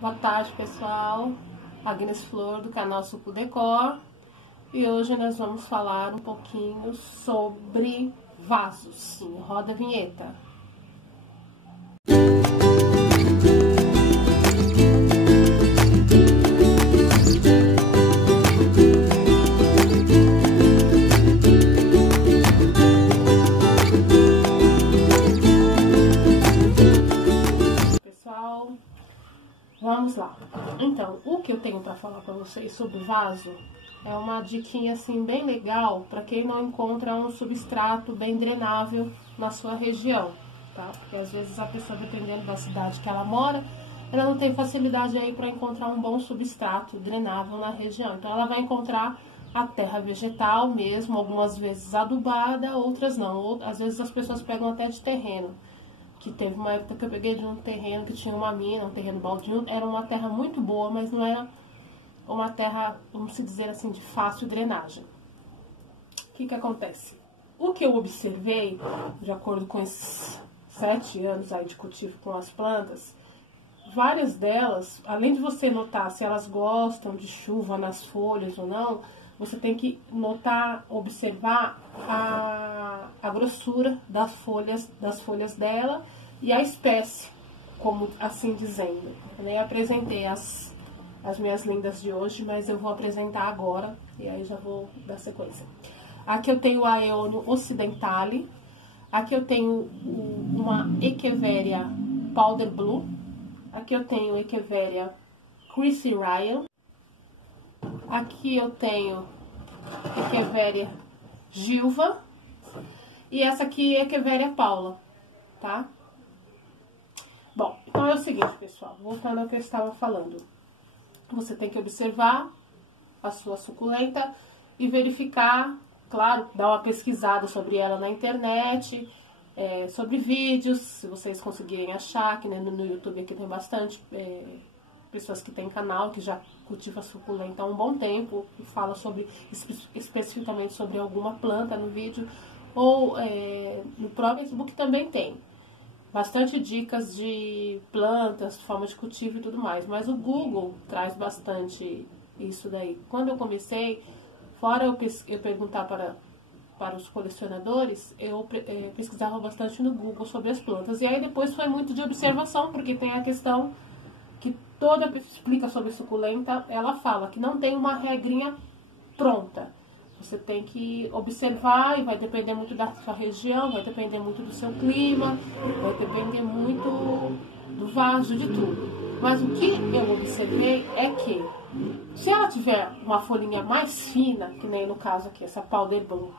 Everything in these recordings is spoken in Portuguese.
Boa tarde, pessoal. Agnes Flor, do canal Suco Decor. E hoje nós vamos falar um pouquinho sobre vasos. Sim, roda a vinheta. Pessoal, vamos lá. Então, o que eu tenho para falar para vocês sobre vaso é uma diquinha assim bem legal para quem não encontra um substrato bem drenável na sua região, tá? Porque às vezes a pessoa, dependendo da cidade que ela mora, ela não tem facilidade aí para encontrar um bom substrato drenável na região. Então ela vai encontrar a terra vegetal mesmo, algumas vezes adubada, outras não. Às vezes as pessoas pegam até de terreno. Que teve uma época que eu peguei de um terreno que tinha uma mina, um terreno baldio, era uma terra muito boa, mas não era uma terra, vamos dizer assim, de fácil drenagem. O que acontece? O que eu observei, de acordo com esses 7 anos aí de cultivo com as plantas, várias delas, além de você notar se elas gostam de chuva nas folhas ou não, você tem que notar, observar a grossura das folhas dela e a espécie, como assim dizendo. Eu nem apresentei as minhas lindas de hoje, mas eu vou apresentar agora e aí já vou dar sequência. Aqui eu tenho a Aeonium occidentale, aqui eu tenho uma Echeveria powder blue, aqui eu tenho Echeveria Chrissy Ryan, aqui eu tenho Echeveria Gilva e essa aqui é Echeveria Paula, tá? Bom, então é o seguinte, pessoal, voltando ao que eu estava falando. Você tem que observar a sua suculenta e verificar, claro, dar uma pesquisada sobre ela na internet, sobre vídeos, se vocês conseguirem achar, que no YouTube aqui tem bastante pessoas que têm canal, que já cultiva suculenta há um bom tempo, e fala sobre, especificamente sobre alguma planta no vídeo, ou no próprio Facebook também tem. Bastante dicas de plantas, forma de cultivo e tudo mais, mas o Google traz bastante isso daí. Quando eu comecei, fora eu perguntar para os colecionadores, eu pesquisava bastante no Google sobre as plantas, e aí depois foi muito de observação, porque tem a questão que toda pessoa que explica sobre suculenta, ela fala que não tem uma regrinha pronta. Você tem que observar e vai depender muito da sua região, vai depender muito do seu clima, vai depender muito do vaso, de tudo. Mas o que eu observei é que se ela tiver uma folhinha mais fina, que nem no caso aqui, essa powder blue,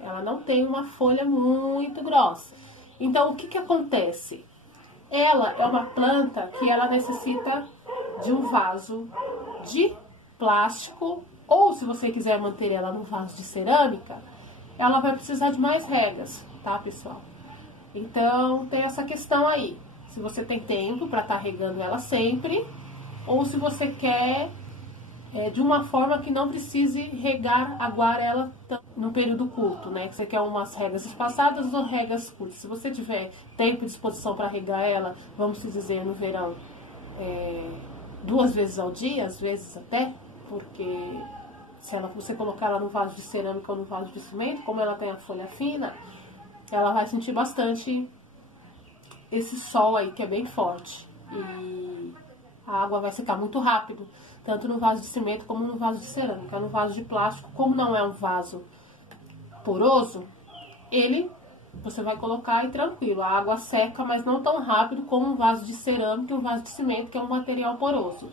ela não tem uma folha muito grossa. Então o que acontece? Ela é uma planta que ela necessita de um vaso de plástico, ou se você quiser manter ela no vaso de cerâmica, ela vai precisar de mais regas, tá, pessoal? Então, tem essa questão aí. Se você tem tempo para estar regando ela sempre, ou se você quer de uma forma que não precise aguar ela no período curto, né? Que você quer umas regas espaçadas ou regas curtas. Se você tiver tempo e disposição para regar ela, vamos dizer, no verão, 2 vezes ao dia, às vezes até, porque se você colocar ela no vaso de cerâmica ou no vaso de cimento, como ela tem a folha fina, ela vai sentir bastante esse sol aí que é bem forte. E a água vai secar muito rápido, tanto no vaso de cimento como no vaso de cerâmica. No vaso de plástico, como não é um vaso poroso, você vai colocar e tranquilo, a água seca, mas não tão rápido como um vaso de cerâmica e um vaso de cimento, que é um material poroso.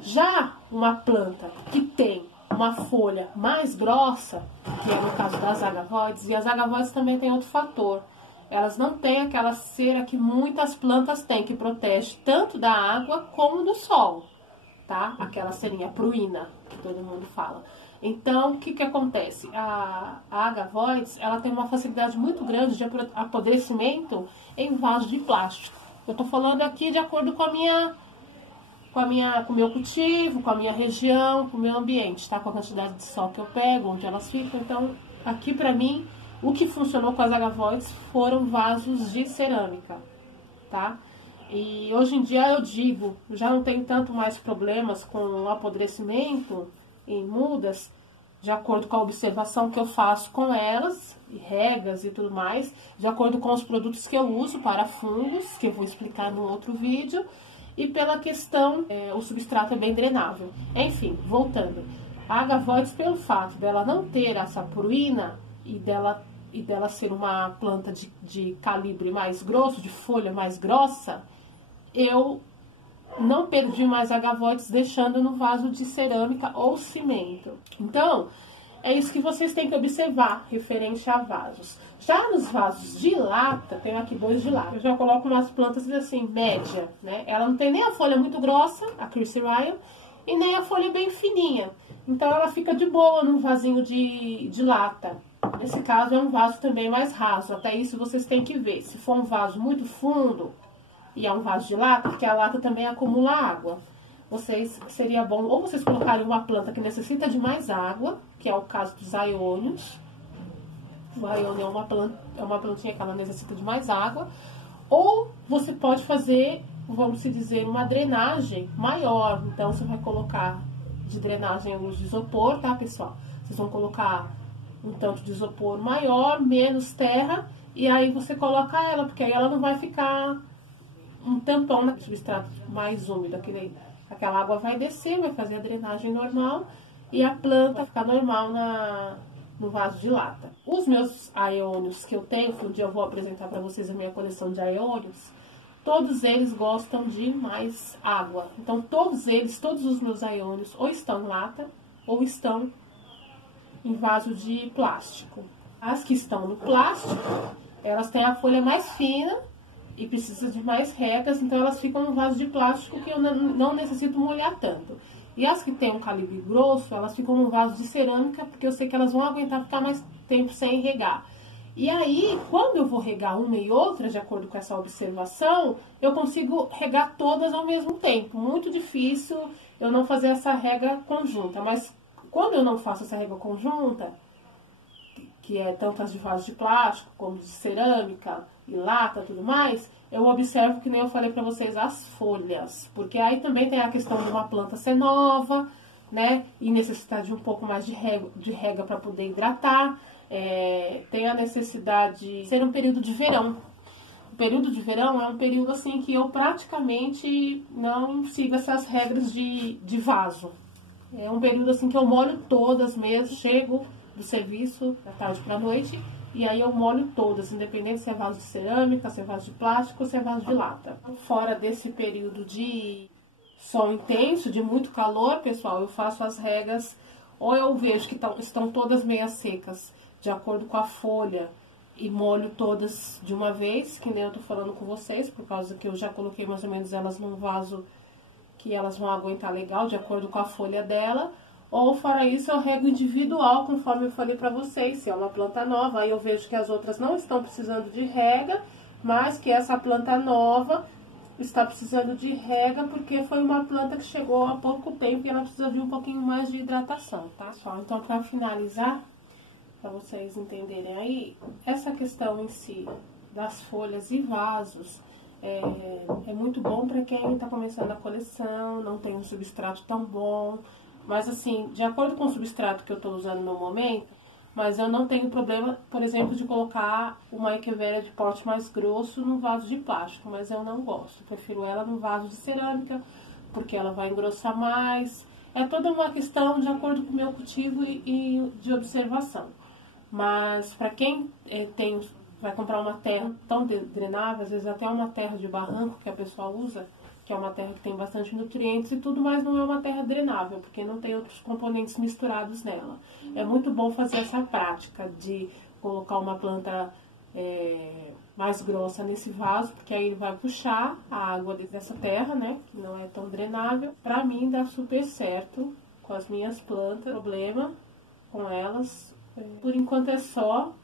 Já uma planta que tem uma folha mais grossa, que é no caso das agavoides, e as agavoides também tem outro fator. Elas não têm aquela cera que muitas plantas têm, que protege tanto da água como do sol, tá? Aquela cerinha pruína, que todo mundo fala. Então, o que acontece? A agavoides, ela tem uma facilidade muito grande de apodrecimento em vaso de plástico. Eu tô falando aqui de acordo com o meu cultivo, com a minha região, com o meu ambiente, tá? Com a quantidade de sol que eu pego, onde elas ficam. Então, aqui pra mim, o que funcionou com as agavoides foram vasos de cerâmica, tá? E hoje em dia eu digo, já não tenho tanto mais problemas com o apodrecimento em mudas, de acordo com a observação que eu faço com elas, e regas e tudo mais, de acordo com os produtos que eu uso para fungos, que eu vou explicar no outro vídeo, e pela questão, o substrato é bem drenável. Enfim, voltando. A Agavoides, pelo fato dela não ter essa pruína e dela ser uma planta de calibre mais grosso, de folha mais grossa, eu não perdi mais Agavoides deixando no vaso de cerâmica ou cimento. Então, é isso que vocês têm que observar referente a vasos. Já nos vasos de lata, tenho aqui 2 de lata, eu já coloco umas plantas assim, média, né? Ela não tem nem a folha muito grossa, a Chrissy Ryan, e nem a folha bem fininha. Então ela fica de boa num vasinho de lata. Nesse caso é um vaso também mais raso, até isso vocês têm que ver. Se for um vaso muito fundo e é um vaso de lata, porque a lata também acumula água, seria bom ou vocês colocarem uma planta que necessita de mais água, que é o caso dos aiônios. O aiônio é uma plantinha que ela necessita de mais água, ou você pode fazer, vamos dizer, uma drenagem maior. Então você vai colocar de drenagem o uso de isopor, tá, pessoal? Vocês vão colocar um tanto de isopor maior, menos terra, e aí você coloca ela, porque aí ela não vai ficar um tampão no substrato mais úmido, aquela água vai descer, vai fazer a drenagem normal e a planta vai ficar normal no vaso de lata. Os meus aiônios que eu tenho, que um dia eu vou apresentar para vocês a minha coleção de aiônios, todos eles gostam de mais água. Então todos os meus aiônios ou estão em lata ou estão em vaso de plástico. As que estão no plástico, elas têm a folha mais fina e precisa de mais regas, então elas ficam no vaso de plástico que eu não necessito molhar tanto. E as que têm um calibre grosso, elas ficam no vaso de cerâmica, porque eu sei que elas vão aguentar ficar mais tempo sem regar. E aí, quando eu vou regar uma e outra, de acordo com essa observação, eu consigo regar todas ao mesmo tempo. Muito difícil eu não fazer essa rega conjunta, mas quando eu não faço essa rega conjunta, que é tanto as de vaso de plástico, como de cerâmica e lata e tudo mais, eu observo, que nem eu falei pra vocês, as folhas. Porque aí também tem a questão de uma planta ser nova, né? E necessitar de um pouco mais de rega para poder hidratar. Tem a necessidade de ser um período de verão. O período de verão é um período assim que eu praticamente não sigo essas regras de vaso. É um período assim que eu molho todas mesmo, chego do serviço da tarde para a noite, e aí eu molho todas, independente se é vaso de cerâmica, se é vaso de plástico ou se é vaso de lata. Fora desse período de sol intenso, de muito calor, pessoal, eu faço as regas, ou eu vejo que estão todas meia secas, de acordo com a folha, e molho todas de uma vez, que nem eu tô falando com vocês, por causa que eu já coloquei mais ou menos elas num vaso que elas vão aguentar legal, de acordo com a folha dela. Ou fora isso, eu rego individual, conforme eu falei pra vocês, se é uma planta nova, aí eu vejo que as outras não estão precisando de rega, mas que essa planta nova está precisando de rega, porque foi uma planta que chegou há pouco tempo e ela precisa de um pouquinho mais de hidratação, tá, pessoal? Então, pra finalizar, pra vocês entenderem aí, essa questão em si das folhas e vasos é muito bom pra quem tá começando a coleção, não tem um substrato tão bom. Mas assim, de acordo com o substrato que eu estou usando no momento, mas eu não tenho problema, por exemplo, de colocar uma Echeveria de porte mais grosso no vaso de plástico, mas eu não gosto. Eu prefiro ela no vaso de cerâmica, porque ela vai engrossar mais. É toda uma questão de acordo com o meu cultivo e de observação. Mas para quem vai comprar uma terra tão drenável, às vezes até uma terra de barranco que a pessoa usa, que é uma terra que tem bastante nutrientes e tudo, mas não é uma terra drenável, porque não tem outros componentes misturados nela. É muito bom fazer essa prática de colocar uma planta mais grossa nesse vaso, porque aí ele vai puxar a água dessa terra, né, que não é tão drenável. Pra mim dá super certo com as minhas plantas, problema com elas. Por enquanto é só.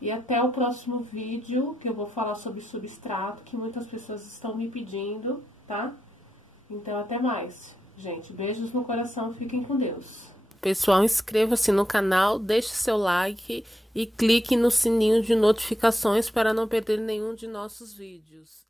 E até o próximo vídeo, que eu vou falar sobre substrato, que muitas pessoas estão me pedindo, tá? Então, até mais. Gente, beijos no coração, fiquem com Deus. Pessoal, inscreva-se no canal, deixe seu like e clique no sininho de notificações para não perder nenhum de nossos vídeos.